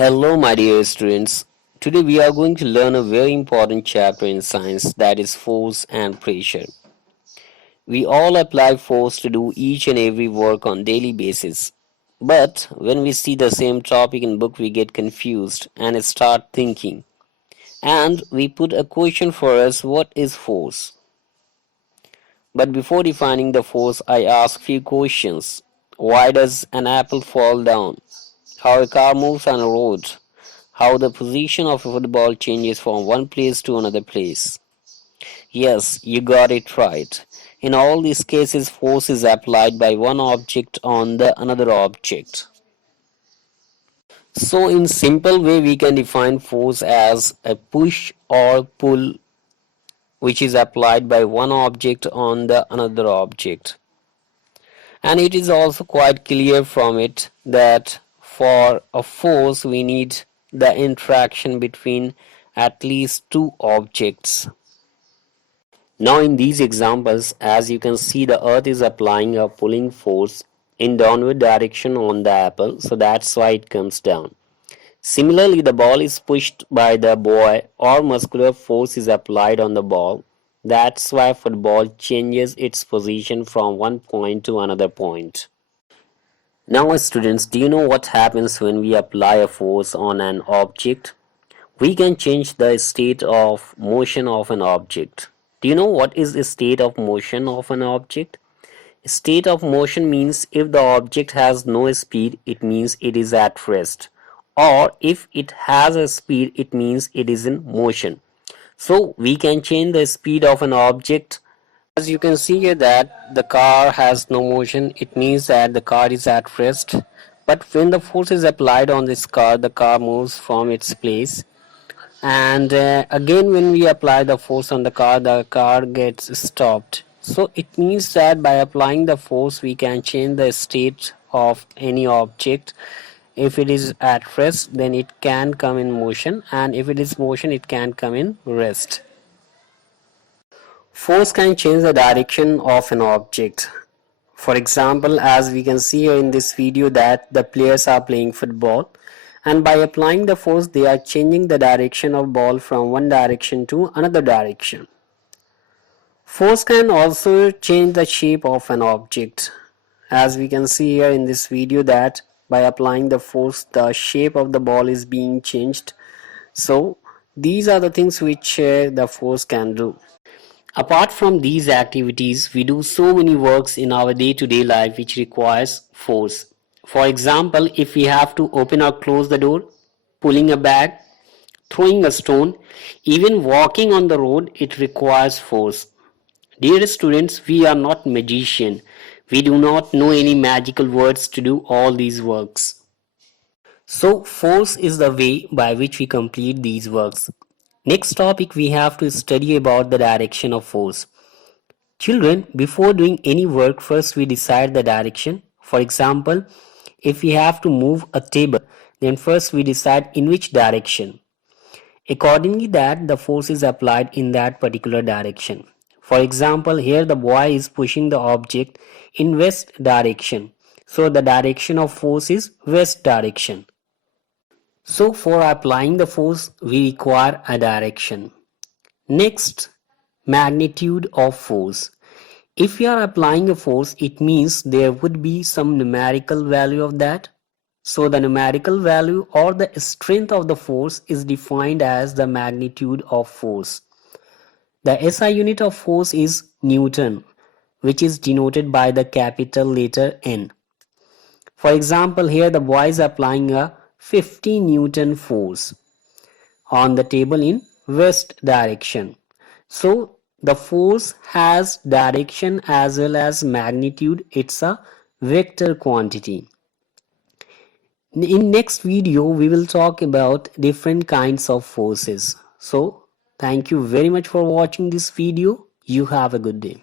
Hello, my dear students. Today we are going to learn a very important chapter in science, that is force and pressure. We all apply force to do each and every work on daily basis. But when we see the same topic in book, we get confused and start thinking. And we put a question for us: what is force? But before defining the force, I ask few questions. Why does an apple fall down? How a car moves on a road? How the position of a football changes from one place to another place. Yes, you got it right. In all these cases, force is applied by one object on the another object. So in simple way, we can define force as a push or pull which is applied by one object on the another object. And it is also quite clear from it that for a force we need the interaction between at least two objects. Now in these examples, as you can see, the earth is applying a pulling force in downward direction on the apple, so that's why it comes down. Similarly, the ball is pushed by the boy or muscular force is applied on the ball. That's why football changes its position from one point to another point. Now students, do you know what happens when we apply a force on an object? We can change the state of motion of an object. Do you know what is the state of motion of an object? State of motion means if the object has no speed, it means it is at rest. Or if it has a speed, it means it is in motion. So we can change the speed of an object. As you can see here that the car has no motion, it means that the car is at rest. But when the force is applied on this car, the car moves from its place. And again, when we apply the force on the car gets stopped. So it means that by applying the force, we can change the state of any object. If it is at rest, then it can come in motion, and if it is motion, it can come in rest. Force can change the direction of an object. For example, as we can see here in this video that the players are playing football, and by applying the force they are changing the direction of ball from one direction to another direction. Force can also change the shape of an object. As we can see here in this video that by applying the force the shape of the ball is being changed. So these are the things which the force can do. Apart from these activities, we do so many works in our day-to-day life which requires force. For example, if we have to open or close the door, pulling a bag, throwing a stone, even walking on the road, it requires force. Dear students, we are not magicians. We do not know any magical words to do all these works. So force is the way by which we complete these works. Next topic, we have to study about the direction of force. Children, before doing any work, first we decide the direction. For example, if we have to move a table, then first we decide in which direction. Accordingly that the force is applied in that particular direction. For example, here the boy is pushing the object in west direction. So the direction of force is west direction. So for applying the force, we require a direction. Next, magnitude of force. If we are applying a force, it means there would be some numerical value of that. So the numerical value or the strength of the force is defined as the magnitude of force. The SI unit of force is Newton, which is denoted by the capital letter N. For example, here the boy is applying a 50 Newton force on the table in west direction. So the force has direction as well as magnitude. It's a vector quantity. In next video, we will talk about different kinds of forces. So thank you very much for watching this video. You have a good day.